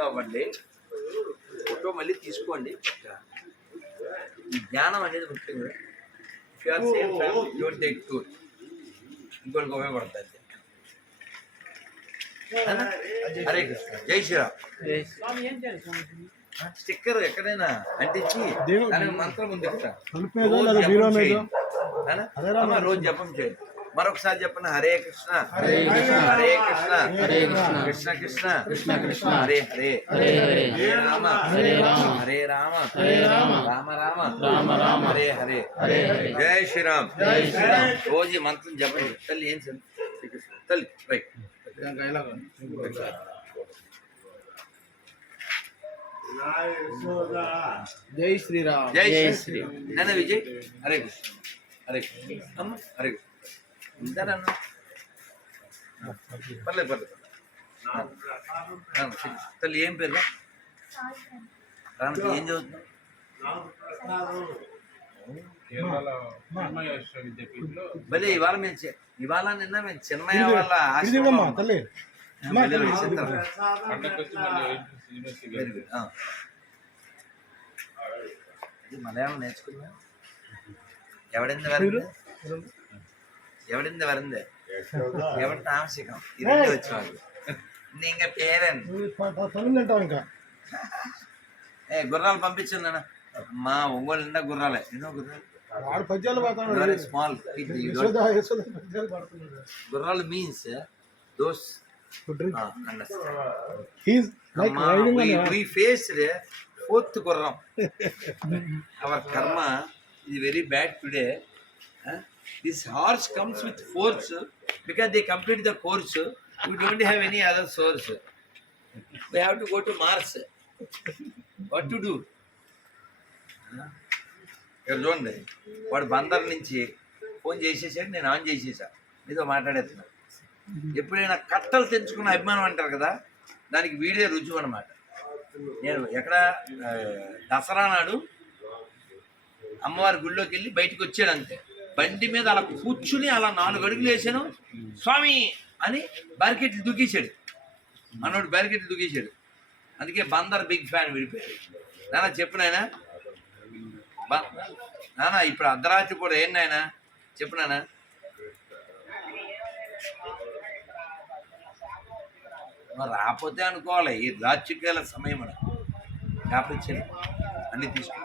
Follow అవ్వండి photo మళ్ళీ తీసుకోండి. ఈ జ్ఞానం అనేది ముఖ్యం కదా if you are same don't take tour ఇంకోటికి ఉపయోగపడుతుంది? హరే కృష్ణ. జై శ్రీరామ్. స్టిక్కర్ ఎక్కడైనా అంటించి దానికి మంత్రం ఉంది రోజు జపం చేయండి. మరొకసారి చెప్పండి. హరే కృష్ణ. హరే కృష్ణ. హరే కృష్ణ. హరే కృష్ణ. కృష్ణ కృష్ణ. హరే హరే. హరే రామ. హరే రామ. హరే రామ. హరే రామ. రామ రామ. రామ రామ. హరే హరే. హరే హరే. జై శ్రీరామ్. జై శ్రీరామ్. రోజు మంత్రం చెప్పండి. తల్లి ఏం తల్లి రైట్. జై శ్రీరామ్. జై జై శ్రీ శ్రీ. నాన్న విజయ్. హరే కృష్ణ. హరే కృష్ణ. అమ్మ హరే కృష్ణ. ఉంటారన్న పర్లేదు పర్లేదు. తల్లి ఏం పేరు? రామ్ ఏం చదువుతున్నావు? భలే ఇవాళ మేము చి- ఇవాళ నిన్న మేము చిన్మయ వాళ్ళ మలయాళం నేర్చుకున్నా ఎవడింది వరింది ఎవడింది వరింది ఎవరి తామసికం ఈ రెండు వచ్చేవాళ్ళు ఇంక పేరెన్ తల్లి అంటావు ఇంకా ఏ గుర్రాలు పంపించండి నాన్న మా ఒంగోలు నిండా గుర్రాలే ఎన్నో గుర్రాలు వాడు పద్యాలు పాడుతున్నాడు వెరీ స్మాల్ యశోద యశోద పద్యాలు పాడుతున్నాడు గుర్రాలు మీన్స్ దోస్ కుట్రి Ah, understand he's like riding we, on this horse comes with force because they complete the course you don't have any other source we have to go to Mars what to do ఇక్కడ చూడండి? వాడు బందర్ నుంచి phone చేసేసాడు నేను on చేసేసా. మీతో మాట్లాడేస్తున్నాను ఎప్పుడైనా కట్టలు తెంచుకున్న అభిమానం అంటారు కదా దానికి వీడిదే రుజువు అనమాట నేను ఎక్కడ దసరా నాడు అమ్మవారి గుళ్ళోకి వెళ్ళి బయటకు వచ్చాడు అంతే. బండి మీద అలా కూర్చుని అలా నాలుగు అడుగులు వేసాను. స్వామి! అని బ్యారికెట్లు దూకేశాడు. మనోడు బ్యారికెట్లు దూకేశాడు. అందుకే బందర్ బిగ్ ఫ్యాన్ విడిపోయాడు. నాన్న చెప్పు నానా నాన్న ఇప్పుడు అర్ధరాత్రి కూడా ఏం నాయనా? చెప్పు నాన్న మరి రాకపోతే అనుకోవాలి. ఈ రాజకీయాల సమయం అని జ్ఞాపించండి అన్ని తీసుకో.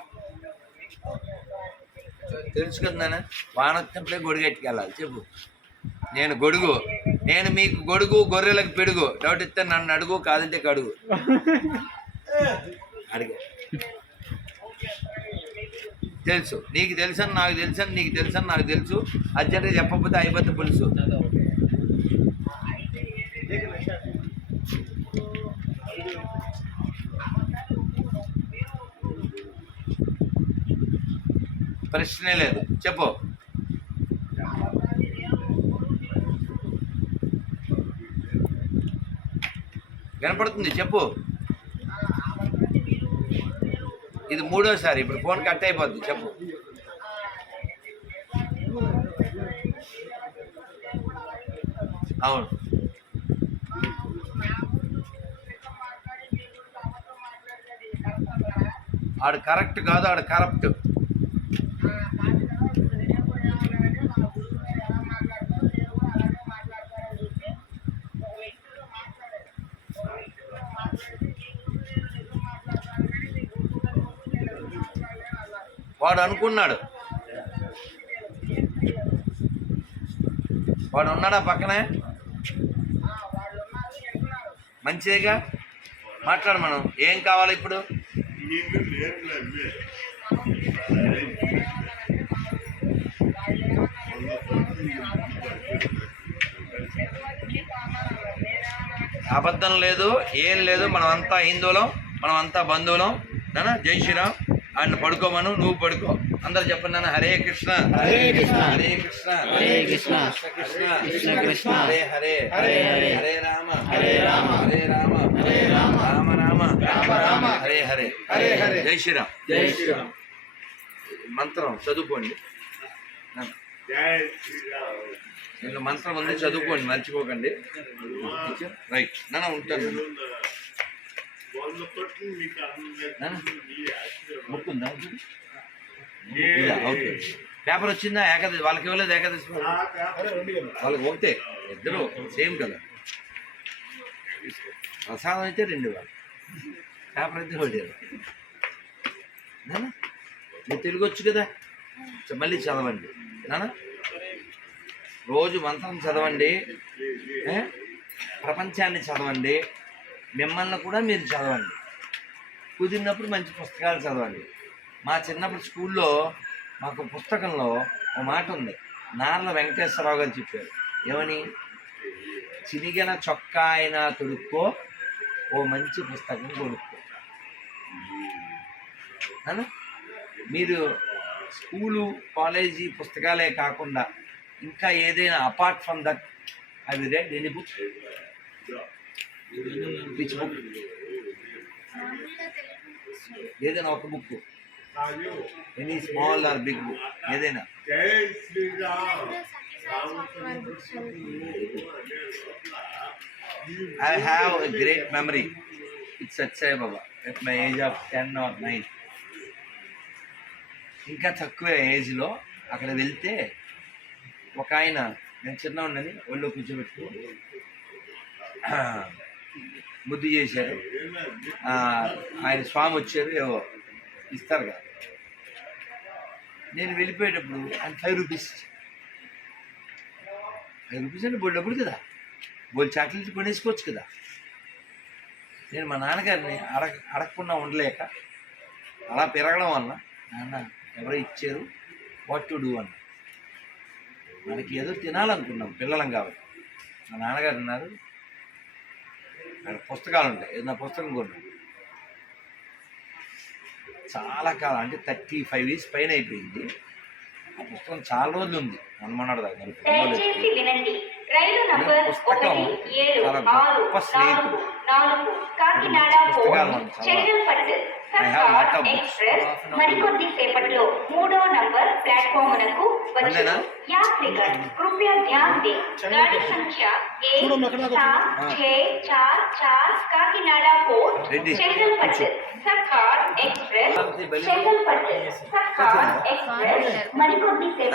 తెలుసుకుందానా? వాన వచ్చినప్పుడే గొడుగు ఎట్టుకెళ్ళాలి చెప్పు. నేను గొడుగు. నేను మీకు గొడుగు గొర్రెలకు పెడుగు. డౌట్ ఇస్తే నన్ను అడుగు కాదంటే కడుగు. అడిగా. తెలుసు. నీకు తెలుసని నాకు తెలుసని నీకు తెలుసని నాకు తెలుసు. అర్జెంట్గా చెప్పకపోతే అయిపోతే పులుసు. ప్రశ్నే లేదు. చెప్పు. వినపడుతుంది చెప్పు. ఇది మూడోసారి ఇప్పుడు ఫోన్ కట్ అయిపోద్ది చెప్పు. అవును. ఆడు కరెక్ట్ కాదు ఆడు కరప్ట్. వాడు అనుకున్నాడు. వాడు ఉన్నాడా పక్కనే? మంచిదేగా మాట్లాడు మనం. ఏం కావాలి ఇప్పుడు? అబద్ధం లేదు ఏం లేదు మనమంతా హిందువులం మనమంతా బంధువులం. జై శ్రీరామ్. ఆయన పడుకోమను నువ్వు పడుకో అందరు చెప్పండి నాన్న హరే కృష్ణ హరే కృష్ణ. హరే కృష్ణ హరే కృష్ణ. కృష్ణ కృష్ణ కృష్ణ. హరే హరే హరే హరే. హరే రామ హరే రామ. హరే రామ హరే రామ. రామ రామ రామ రామ. హరే హరే హరే హరే. జై శ్రీరామ్ జై శ్రీరామ్ మంత్రం చదువుకోండి నాన్న. మంత్రం ఉంది చదువుకోండి మర్చిపోకండి రైట్ నాన్న ఉంటాను ఓకే. పేపర్ వచ్చిందా? ఏకాదశి వాళ్ళకి ఇవ్వలేదు ఏకాదశి వాళ్ళకి ఒకటే ఇద్దరు సేమ్ కదా. ప్రసాదం అయితే రెండు వాళ్ళు పేపర్ అయితే ఒకటి నాన్న మీరు తెలుగు వచ్చు కదా? మళ్ళీ చదవండి. నాన్న రోజు మంత్రం చదవండి? ప్రపంచాన్ని చదవండి. మిమ్మల్ని కూడా మీరు చదవండి. కుదిరినప్పుడు మంచి పుస్తకాలు చదవండి. మా చిన్నప్పుడు స్కూల్లో మాకు పుస్తకంలో ఒక మాట ఉంది. నార్ల వెంకటేశ్వరరావు గారు చెప్పారు. ఏమని? చినిగిన చొక్కా అయినా తొడుక్కో ఓ మంచి పుస్తకం కొనుక్కో. మీరు స్కూలు కాలేజీ పుస్తకాలే కాకుండా ఇంకా ఏదైనా అపార్ట్ ఫ్రమ్ దట్ అవి read any book? Pitch book ఏదైనా ఒక book any small or big book ఏదైనా. I have a great memory it's Sathya Sai Baba at my age of ten or nine ఇంకా తక్కువ ఏజ్లో అక్కడ వెళ్తే ఒక ఆయన నేను చిన్న ఉండని ఒళ్ళు కూర్చోబెట్టుకో. బుద్ధి చేశారు. ఆయన స్వామి వచ్చారు ఏవో ఇస్తారు కదా నేను వెళ్ళిపోయేటప్పుడు ఆయన ఫైవ్ రూపీస్ ఫైవ్ రూపీస్ అంటే బోల్ డబ్బులు కదా. బోల్ చాక్లెట్ కొనేసుకోవచ్చు కదా. నేను మా నాన్నగారిని అడగ అడగకుండా ఉండలేక అలా పెరగడం వల్ల నాన్న ఎవరో ఇచ్చారు వాట్ టు డూ అన్న. మనకి ఏదో తినాలనుకున్నాం పిల్లలం కాబట్టి. మా నాన్నగారు ఉన్నారు అక్కడ పుస్తకాలు ఉంటాయి. ఏదైనా పుస్తకం కొన్నాం చాలా కాలం అంటే థర్టీ ఫైవ్ ఇయర్స్ పైన అయిపోయింది. ఆ పుస్తకం చాలా రోజులు ఉంది. రైలు నంబర్ పుస్తకం చాలా గొప్ప స్నేహితుడు. పుస్తకాలు పోర్ట్ మనం చదవాలి. Chengalpattu I have lot of Sarkar books. Express మరికొద్ది సేపట్లో మూడో నంబర్ ప్లాట్ఫామునకు వచ్చును అంతేనా? यात्रीगण कृपया ध्यान दें गाड़ी संख्या एक చూడు, అక్కడ నాకు सात हाँ। छः चार चार काकीनाडा पोर्ट రెడ్డి. చెంగల్పట్టు సర్కార్ ఎక్స్ప్రెస్ అంతే, బలి. చెంగల్పట్టు సర్కార్ ఎక్స్ప్రెస్ మరికొద్ది సేపట్లో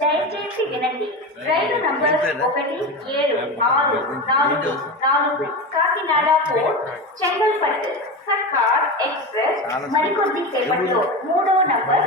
దయచేసి వినండి రైలు నంబర్? ఒకటి ఏడు ఆరు నాలుగు నాలుగు కాకినాడ పోర్ట్ చెంగల్పట్టు సర్కార్ ఎక్స్ప్రెస్ మరికొద్ది సేపట్లో మూడో నంబర్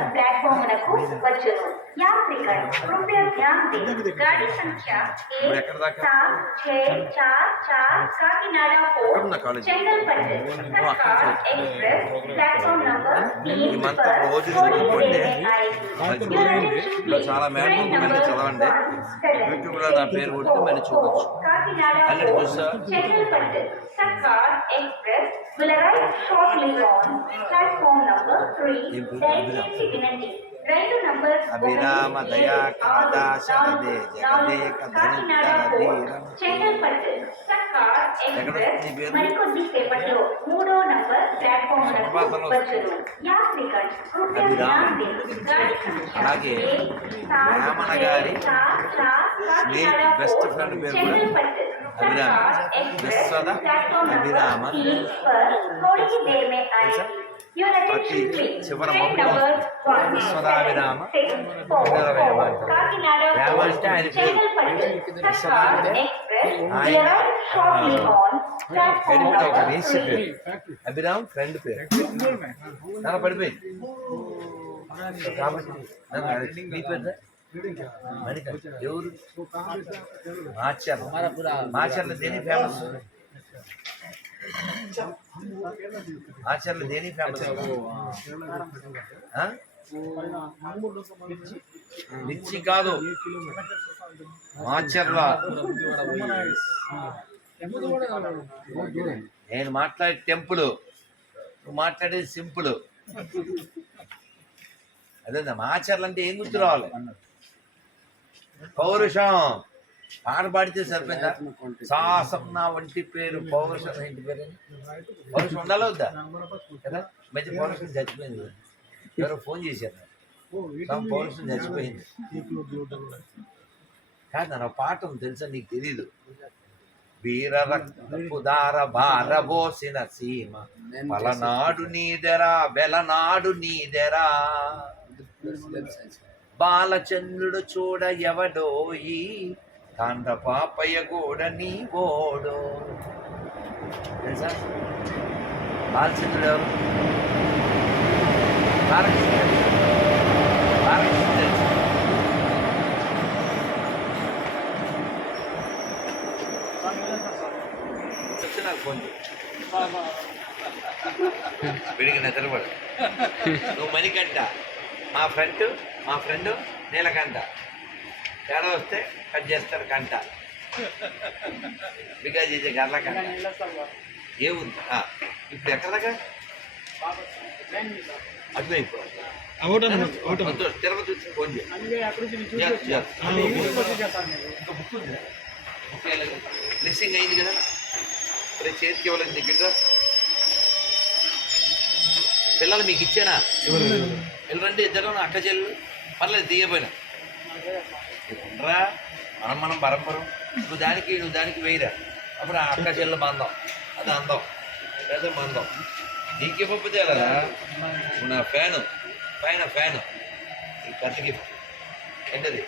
ప్లాట్ఫామునకు వచ్చును यात्रीगण कृपया ध्यान दें गाड़ी संख्या ఇప్పుడు एक ఎక్కడ దాకా? सात छः चार चार काकीनाडा ఎక్కడున్నా पोर्ट కాలేజీ? చెంగల్పట్టు सरकार एक्सप्रेस प्लेटफॉर्म नंबर ఈ तीन మంత్ पर రోజు थोड़ी చదువుకోండి. देर में आएगी మంచి Your రోజు ఉంది. attention ఇలా please. చాలా Train మ్యాప్లు number ఉంటుందండి చదవండి one seven యూట్యూబ్లో నా పేరు కొడితే మరి చూడొచ్చు కాకినాడ అల్లడి పోర్ట్ చూసా? Chengalpattu Sarkar express will arrive shortly on platform number three. ఏం పేరు? దయచేసి వినండి రైలు నంబర్ అభిరామ ఒకటి, దయా ఏడు, కమదా ఆరు, శరదే నాలుగు, జగదేక నాలుగు, కాకినాడ ధనుత్తర పోర్ట్, ధీరం. చెంగల్పట్టు సర్కార్ ఎక్కడ ఎక్స్ప్రెస్ నీ పేరు? మరికొద్ది సేపట్లో మూడో నంబర్ ప్లాట్ఫామ్ సంపాదనలో వచ్చును యాత్రికన్ కృపయా అభిరామ్. ధ్యాన్ दें गाड़ी संख्या అలాగే एक, सात, వేమన छः, గారి चार, चार, స్నేహితు, కాకినాడ బెస్ట్ పోర్ట్, ఫ్రెండ్ పేరు కూడా చెంగల్పట్టు అభిరామ. सरकार express Vishwada platform number Abhirama. ప్రతి చివర విశ్వదాభిరామ రామ అంటే ఆయన పేరు ఆయన గడిపిన ఒక వేసి పేరు అభిరామ్ ఫ్రెండ్ పేరు. చాలా పడిపోయింది మాచర్ల. దేని ఫేమస్ మాచర్ల దేని ఫేమస్ మిర్చి కాదు. మాచర్ల. నేను మాట్లాడే టెంపుల్. నువ్వు మాట్లాడేది సింపుల్. అదే ఆచరణ అంటే ఏం గుర్తు రావాలి? పౌరుషం. పాడితే సరిపోయిందా? సాహసం నా వంటి పేరు. పౌరుషం ఏంటి పేరు పౌరుషం ఉండాలా వద్దా? కదా? మధ్య పౌరుషం చచ్చిపోయింది. ఎవరో ఫోన్ చేశారు పౌరుషం చచ్చిపోయింది. కాదు నా పాట ఉంది తెలుసా నీకు తెలీదు? వీర రక్తపు దార భారబోసిన సీమ. పలనాడు నీదెరా వెలనాడు నీదెరా. బాలచంద్రుడు చూడ ఎవడోయి తాండ్ర పాపయ్య గోడ నీ ఓడో. తెలుసా? బాలచంద్రుడు ఎవరు బాలకృష్ణ బాలకృష్ణ నాకు ఫోన్ చేయి. నిద్రపడు నువ్వు మణికంట మా ఫ్రెండ్ మా ఫ్రెండ్ నీలకంట తేడా వస్తే కట్ చేస్తారు కంట బికాజ్ ఇది గర్ల కంట ఏముంది? ఇప్పుడు ఎక్కడ దాకా అటువైపు తిరుపతి వచ్చి ఫోన్ మిస్సింగ్ అయింది కదా. ఇప్పుడు చేతికి ఇవ్వలేదు నీకు పిల్లలు మీకు ఇచ్చానా? వెళ్ళరండి ఇద్దరు అక్క చెల్లు పర్లేదు తీయపోయినా ఉండరా? మనం మనం పరంపరం నువ్వు దానికి నువ్వు దానికి వేయరా. అప్పుడు ఆ అక్క చెల్లు బంధం. అది అందం. లేదా మందం నీకు ఇవ్వకపోతే ఎలా నా ఫ్యాను. పైన ఫ్యాను. కత్తికి ఏంటది?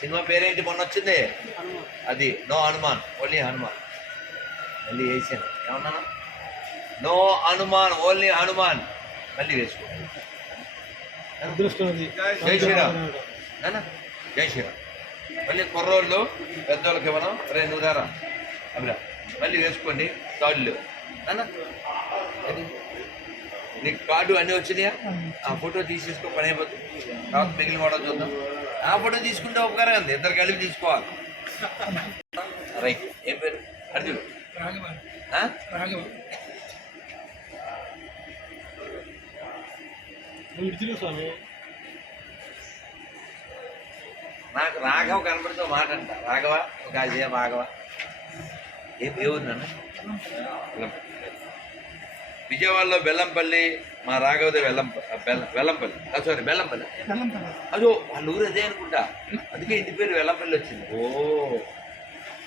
సినిమా పేరేంటి? మొన్న వచ్చింది. అది నో హనుమాన్. ఓన్లీ హనుమాన్. మళ్ళీ వేసాను. ఏమన్నాను? నో హనుమాన్. ఓన్లీ హనుమాన్. మళ్ళీ వేసుకో. జై శ్రీరామ్. నాన్న. జై శ్రీరామ్. మళ్ళీ కుర్రోళ్ళు పెద్దోళ్ళకి ఇవ్వడం రే నువ్వు దారా మళ్ళీ వేసుకోండి. తాళ్ళు. నీకు కార్డు అన్నీ వచ్చినాయా? ఆ ఫోటో తీసేసుకో పని అయిపోతుంది తర్వాత మిగిలిన కూడా చూద్దాం. ఆ ఫోటో తీసుకుంటే ఉపకారం ఉంది. ఇద్దరు కలిపి తీసుకోవాలి. రైట్ ఏం పేరు? అర్జున్. స్వామి. నాకు రాఘవ కనబడితే మాట అంట. రాఘవ ఒక అజయ రాఘవ. ఏ దేవుడు నన్ను? విజయవాడలో బెల్లంపల్లి మా రాఘవది వెల్లం బెల్లం వెల్లంపల్లి సారీ బెల్లంపల్లి. అదో వాళ్ళ ఊరు అదే అనుకుంటా. అందుకే ఇంటి పేరు వెల్లంపల్లి వచ్చింది. ఓ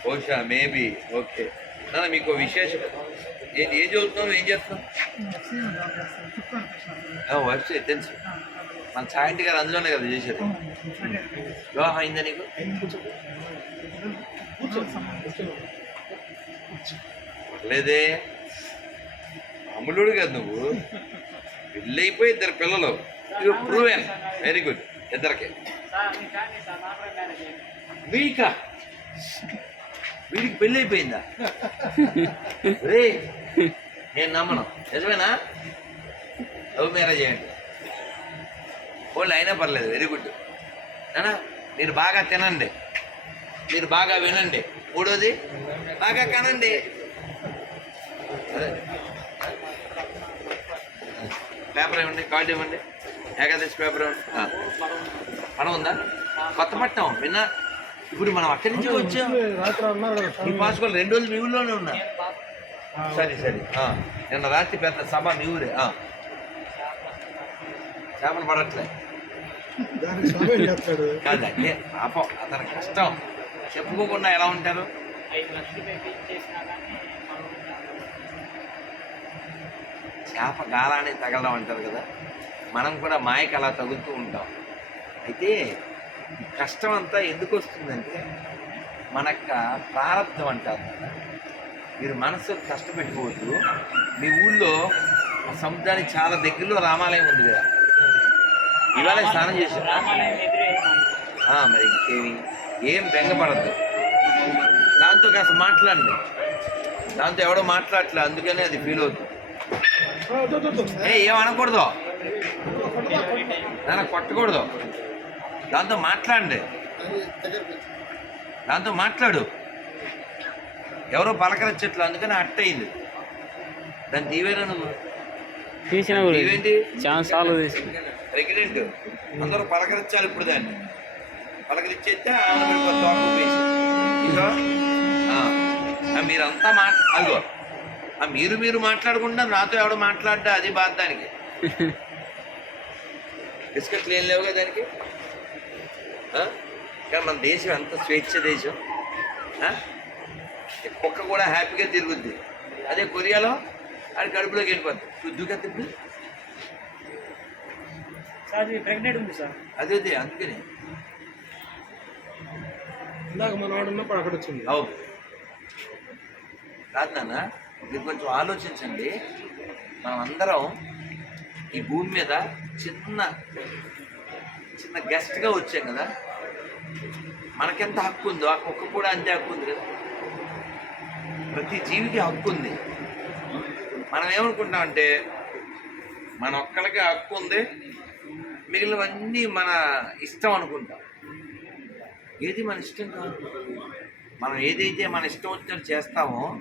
బహుశా మేబీ. ఓకే. నాన్న మీకు విశేషం. ఏం ఏం చదువుతున్నావు? ఏం చేస్తున్నావు? వెబ్సైట్ తెలుసు. మన సాయంటి గారు అందులోనే కదా చేసేది. వివాహం అయిందా నీకు? లేదే అమలుడు కదా నువ్వు. పెళ్ళైపోయి ఇద్దరు పిల్లలు. ఇక ప్రూవెన్ వెరీ గుడ్ ఇద్దరికి. వీకా వీడికి పెళ్ళి అయిపోయిందా? రే నేను నమ్మను. నిజమేనా? లవ్ మ్యారేజ్ చేయండి ఓన్లీ అయినా పర్లేదు వెరీ గుడ్ నానా మీరు బాగా తినండి. మీరు బాగా వినండి. మూడోది బాగా కనండి. పేపర్ ఇవ్వండి కార్డు ఇవ్వండి ఏకాదశి పేపర్. పడం ఉందా? కొత్త పట్నం విన్నా ఇప్పుడు మనం అక్కడి నుంచి వచ్చాం. ఈ. పాసుకోవాలి రెండు రోజులు మీ ఊళ్ళోనే ఉన్నా. సరే సరే. నిన్న రాత్రి పెద్ద సభ మీ ఊరే. చేపలు పడట్లే దానికి స్వామి ఏం చేస్తాడు కాదు అంటే పాపం అతని కష్టం. చెప్పుకోకుండా ఎలా ఉంటారు? చేప గాలానికి తగలడం అంటారు కదా మనం కూడా మాయకు అలా తగులుతూ ఉంటాం. అయితే కష్టం అంతా ఎందుకు వస్తుందంటే మనక ప్రారంధం అంటారు కదా మీరు మనసు కష్టపెట్టుకోవద్దు. మీ ఊళ్ళో ఆ సముద్రానికి చాలా దగ్గరలో రామాలయం ఉంది కదా. ఇవాళ స్నానం చేసినా మరి ఇంకేమి ఏం బెంగపడద్దు. దాంతో కాస్త మాట్లాడండి. దాంతో ఎవడో మాట్లాడలే అందుకనే అది ఫీల్ అవుతుంది. ఏ ఏం అనకూడదు. నాన్న కొట్టకూడదు. దాంతో మాట్లాడండి. దాంతో మాట్లాడు. ఎవరో పలకరించట్లు అందుకని అట్టయింది. దాన్ని తీవేరా నువ్వు తీసిన చాలా సార్లు తీసిన. ప్రెగ్నెంట్ అందరూ పలకరించాలి ఇప్పుడు దాన్ని. పలకరించేస్తే మీరంతా మాట్ అదిగో. ఆ మీరు మీరు మాట్లాడకుండా నాతో ఎవడో మాట్లాడ్డా అది బాధ దానికి. బిస్కెట్లు ఏం లేవు కదా దానికి? కానీ మన దేశం ఎంత స్వేచ్ఛ దేశం? కుక్క కూడా హ్యాపీగా తిరుగుద్ది. అదే కొరియాలో? అది కడుపులోకి వెళ్ళిపోద్ది శుద్ధిగా తిప్పి. సార్ ప్రెగ్నెంట్ ఉంది సార్. అదే అదే అందుకని. ఇందాక మన వాడు ఉన్నప్పుడు అక్కడ వచ్చింది. అవు కాదు నాన్న మీరు కొంచెం ఆలోచించండి. మనం అందరం ఈ భూమి మీద చిన్న చిన్న గెస్ట్గా వచ్చాం కదా. మనకెంత హక్కు ఉందో ఆ కుక్క కూడా అంతే హక్కు ఉంది కదా. ప్రతి జీవికి హక్కు ఉంది. మనం ఏమనుకుంటామంటే మన ఒక్కడికి హక్కు ఉంది మిగిలినవన్నీ మన ఇష్టం అనుకుంటాం ఏది మన ఇష్టం కాదు? మనం ఏదైతే మన ఇష్టం వచ్చినట్టు చేస్తామో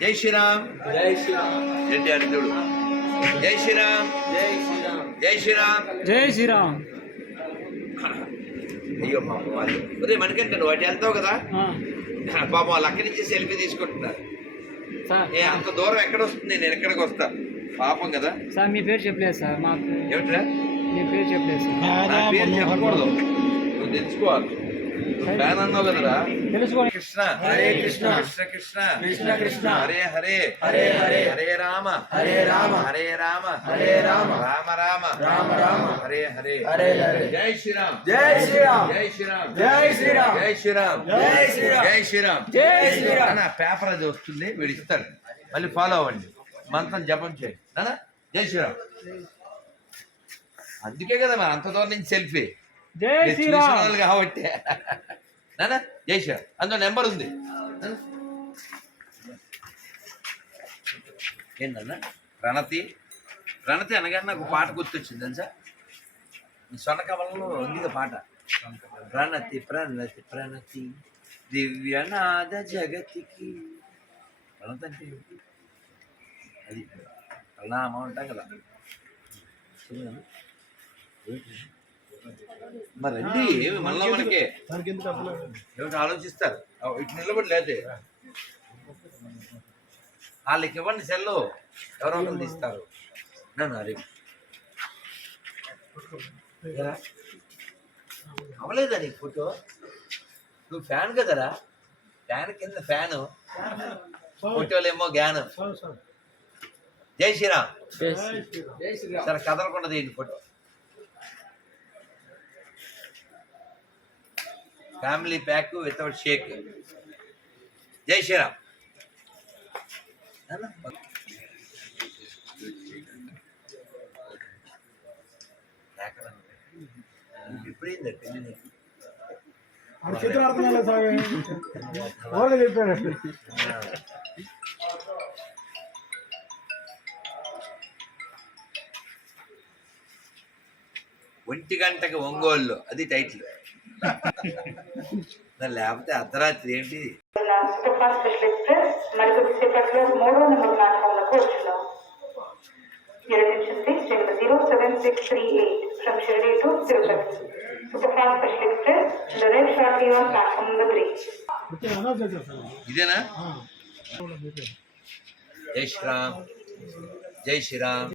జై శ్రీరామ్. జై శ్రీరామ్. రెడ్డి అర్జుడు జై శ్రీరామ్. జై శ్రీరామ్. జై శ్రీరామ్. జై శ్రీరామ్. అయ్యో పాపం వాళ్ళు. ఒరే మనకంటే వాటి వెళ్తావు కదా? పాపం వాళ్ళు అక్కడి నుంచి సెల్ఫీ తీసుకుంటున్నారు. ఏ అంత దూరం ఎక్కడ వస్తుంది నేను ఎక్కడికి వస్తా? పాపం కదా. సార్ మీ పేరు చెప్పలేదు సార్ మాకు. ఏమిట్రా? మీ పేరు చెప్పలేదు సార్. నా పేరు చెప్పకూడదు. నువ్వు తెలుసుకోవాలి. ఫ్యాన్ అన్నావు కదరా? తెలుసుకోండి. కృష్ణ. హరే కృష్ణ. కృష్ణ కృష్ణ కృష్ణ. కృష్ణ హరే హరే. హరే హరే. హరే రామ. హరే రామ. హరే రామ. హరే రామ. రామ రామ. రామ రామ. హరే హరే. హరే హరే. జై శ్రీరామ్. జై శ్రీరామ్. జై శ్రీరామ్. జై శ్రీరామ్. జై శ్రీరామ్. జై శ్రీరామ్. జై శ్రీరామ్. జై శ్రీరామ్. నా పేపర్ అది వస్తుంది వీడు ఇస్తారు మళ్ళీ ఫాలో అవ్వండి. మంత్రం జపం చేయండి. జై శ్రీరామ్. అందుకే కదా మరి అంత దూరం నుంచి సెల్ఫీ. జై శ్రీరామ్. కాబట్టి. నానా జై శ్రీరామ్. అందులో నెంబర్ ఉంది. ఏంటన్నా ప్రణతి ప్రణతి అనగానే నాకు పాట గుర్తొచ్చింది తెలుసా? ఈ సొనకమలలో ఉంది పాట. ప్రణతి ప్రణతి ప్రణతి. దివ్యనాద జగతికి. ప్రణతి అంటే? అది ప్రణామం అంటాం కదా. చూడండి. ఏంటి? మరి రండి ఏమి మళ్ళా మనకే. ఆలోచిస్తారు? ఇటు నిలబడి లేదే. వాళ్ళకి ఇవ్వండి సెల్లు. ఎవరో ఒకరు తీస్తారు. నన్ను అరే ఏరా? అవలేదా నీ ఫోటో? నువ్వు ఫ్యాన్ కదరా? ఫ్యాన్ కింద ఫ్యాను. ఫోటోలేమో జ్ఞానం జై శ్రీరామ్. జై శ్రీరామ్. సరే కదలకుండా తీయండి photo. Family pack without shake. జై శ్రీరామ్. ఎప్పుడైంది పెళ్ళి చెప్పాడు ఒంటి గంటకి ఒంగోలు అది టైటిల్ లేకపోతే అర్ధరాత్రి ఏంటి? సూపర్ స్పెషలిస్ట్ ప్రెస్ మరి కొద్దిసేపట్లో మూడో నెంబర్ ప్లాట్ఫామ్లకు వచ్చినాం మీరు నుంచి zero seven six three eight from Shirdi to Tirupati super fast special express the ఇదేనా? జై శ్రీరామ్. జై శ్రీరామ్.